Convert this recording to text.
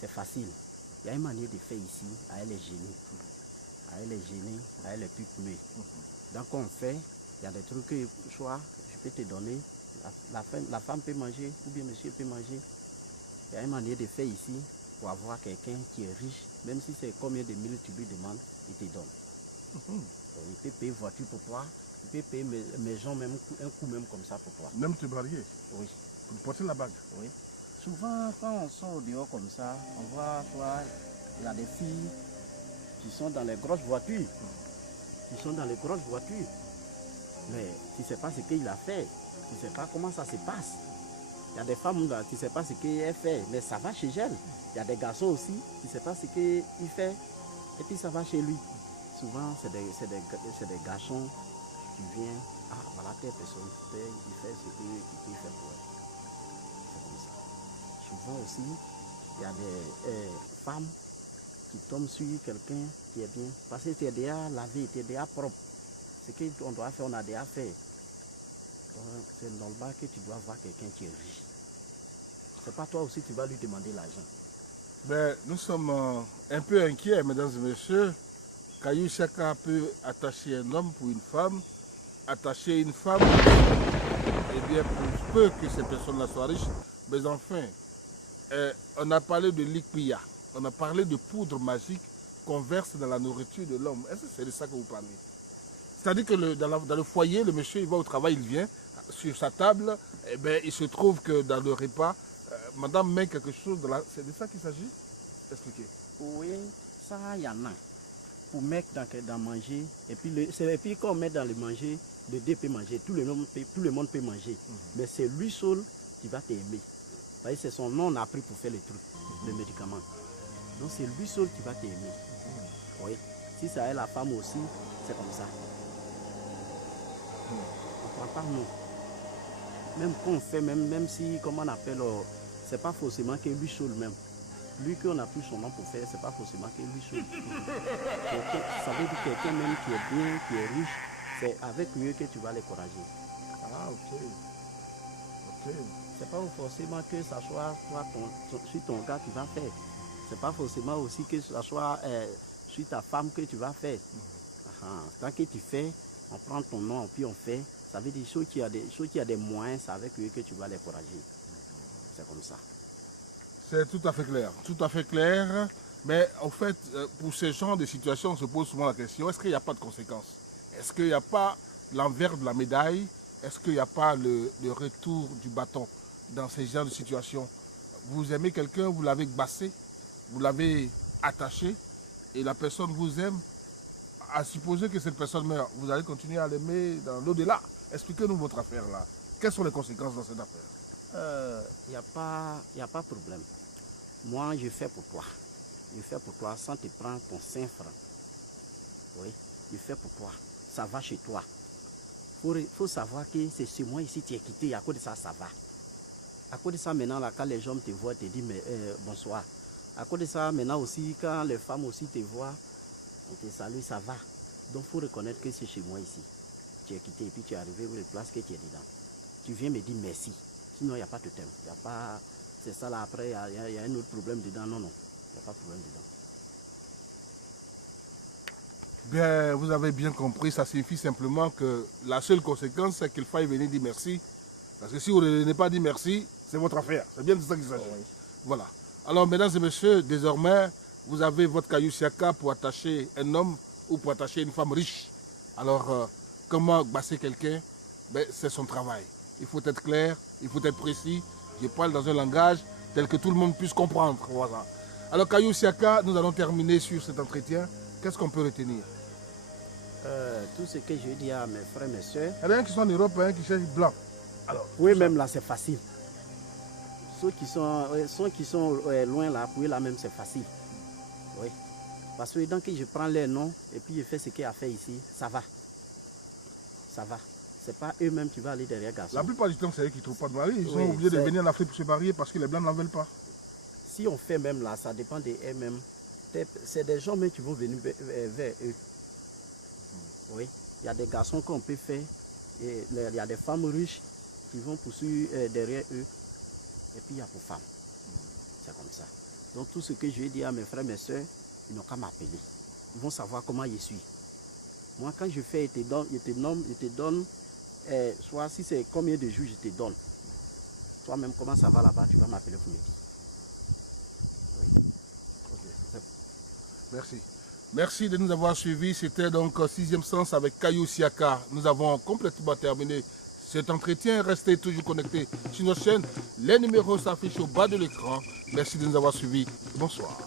c'est facile. Il y a une manière de faire ici, à elle est gênée. À elle est gênée, à elle est plus pumée. Donc on fait, il y a des trucs que soit je peux te donner, la femme peut manger, ou bien monsieur peut manger. Il y a une manière de faire ici pour avoir quelqu'un qui est riche, même si c'est combien de mille tu lui demandes, il te donne. Donc, il peut payer voiture pour toi, il peut payer maison, même un coup même comme ça pour toi. Même te marier? Oui. Pour porter la bague? Oui. Souvent, quand on sort au dehors comme ça, on voit, il y a des filles qui sont dans les grosses voitures. Qui sont dans les grosses voitures. Mais tu ne sais pas ce qu'il a fait. Tu ne sais pas comment ça se passe. Il y a des femmes là, tu ne sais pas ce qu'elle fait, mais ça va chez elle. Il y a des garçons aussi, tu ne sais pas ce qu'il fait, et puis ça va chez lui. Souvent, c'est des garçons qui viennent, ah voilà, telle personne, il fait ce qu'il fait pour elle. C'est comme ça. Souvent aussi, il y a des femmes qui tombent sur quelqu'un qui est bien, parce que tu es déjà lavé, tu es déjà propre. Ce qu'on doit faire, on a déjà fait. C'est normal que tu dois voir quelqu'un qui est riche. C'est pas toi aussi, tu vas lui demander l'argent. Ben, nous sommes un peu inquiets, mesdames et messieurs. Kayou Siaka peut attacher un homme pour une femme, attacher une femme, eh bien, pour peu que ces personnes-là soient riches. Mais enfin, on a parlé de likpia, on a parlé de poudre magique qu'on verse dans la nourriture de l'homme. Est-ce que c'est de ça que vous parlez? C'est-à-dire que dans le foyer, le monsieur, il va au travail, il vient, sur sa table, eh bien, il se trouve que dans le repas, madame met quelque chose, c'est de ça qu'il s'agit? Expliquez. Oui, ça, il y en a. Pour mettre dans manger, et puis quand on met dans le manger, le dé peut manger, tout le monde peut manger. Mais c'est lui seul qui va t'aimer. C'est son nom, on a pris pour faire les trucs, les médicaments. Donc c'est lui seul qui va t'aimer. Oui. Si ça est la femme aussi, c'est comme ça. On ne prend pas non. Même quand on fait, même si, comment on appelle, c'est pas forcément que lui seul même. Lui qu'on a pris son nom pour faire, c'est pas forcément que lui seul. Ça veut dire quelqu'un même qui est bien, qui est riche, c'est avec lui que tu vas l'encourager. Ah, ok. Ok. C'est pas forcément que ça soit toi, sur ton gars qui va faire. C'est pas forcément aussi que ça soit sur ta femme que tu vas faire. Tant que tu fais, on prend ton nom et puis on fait. Ça veut dire ceux qui a des moyens, c'est avec eux que tu vas l'encourager. C'est comme ça. C'est tout à fait clair. Tout à fait clair. Mais en fait, pour ce genre de situation, on se pose souvent la question, est-ce qu'il n'y a pas de conséquences? Est-ce qu'il n'y a pas l'envers de la médaille? Est-ce qu'il n'y a pas le retour du bâton dans ces genres de situations? Vous aimez quelqu'un, vous l'avez bassé, vous l'avez attaché, et la personne vous aime. À supposer que cette personne meurt, vous allez continuer à l'aimer dans l'au-delà. Expliquez-nous votre affaire là. Quelles sont les conséquences dans cette affaire? Il n'y a pas de problème. Moi, je fais pour toi. Je fais pour toi sans te prendre ton 5 francs. Oui, je fais pour toi. Ça va chez toi. Il faut savoir que c'est chez moi ici, tu es quitté. À cause de ça, ça va. À cause de ça, maintenant, là, quand les gens te voient, te disent bonsoir. À cause de ça, maintenant aussi, quand les femmes aussi te voient, on te salue, ça va. Donc, il faut reconnaître que c'est chez moi ici. Tu es quitté et puis tu es arrivé aux places que tu es dedans. Tu viens me dire merci. Sinon, il n'y a pas de thème. Il n'y a pas... C'est ça là, après, il y a un autre problème dedans. Non, non. Il n'y a pas de problème dedans. Bien, vous avez bien compris, ça signifie simplement que la seule conséquence, c'est qu'il faille venir dire merci. Parce que si vous ne venez pas dire merci, c'est votre affaire. C'est bien de ça qu'il s'agit. Oh oui. Voilà. Alors, mesdames et messieurs, désormais, vous avez votre Kayou Siaka pour attacher un homme ou pour attacher une femme riche. Alors, comment basser quelqu'un? Ben, c'est son travail. Il faut être clair, il faut être précis. Je parle dans un langage tel que tout le monde puisse comprendre. Voilà. Alors, Kayou Siaka, nous allons terminer sur cet entretien. Qu'est-ce qu'on peut retenir? Tout ce que je dis à mes frères et mes soeurs. Il y en a qui sont en Europe, hein, qui cherchent blanc. Alors, oui, même là, c'est facile. Ceux qui sont loin là, pour eux là même, c'est facile. Oui. Parce que donc je prends les noms et puis je fais ce qu'il y a à faire ici, ça va. Ça va. C'est pas eux-mêmes qui vont aller derrière garçon. La plupart du temps, c'est eux qui ne trouvent pas de mari. Ils sont obligés de venir en Afrique pour se marier parce que les blancs n'en veulent pas. Si on fait même là, ça dépend d'eux-mêmes. C'est des gens même qui vont venir vers eux. Oui. Il y a des garçons qu'on peut faire. Et il y a des femmes riches qui vont poursuivre derrière eux. Et puis il y a pour femmes. C'est comme ça. Donc tout ce que je vais dire à mes frères, mes soeurs, ils n'ont qu'à m'appeler. Ils vont savoir comment je suis. Moi, quand je fais, je te donne, soit si c'est combien de jours je te donne. Toi-même, comment ça va là-bas, tu vas m'appeler pour me dire. Oui. Okay. Merci. Merci de nous avoir suivis. C'était donc 6e sens avec Kayou Siaka. Nous avons complètement terminé cet entretien. Restez toujours connectés sur notre chaîne. Les numéros s'affichent au bas de l'écran. Merci de nous avoir suivis. Bonsoir.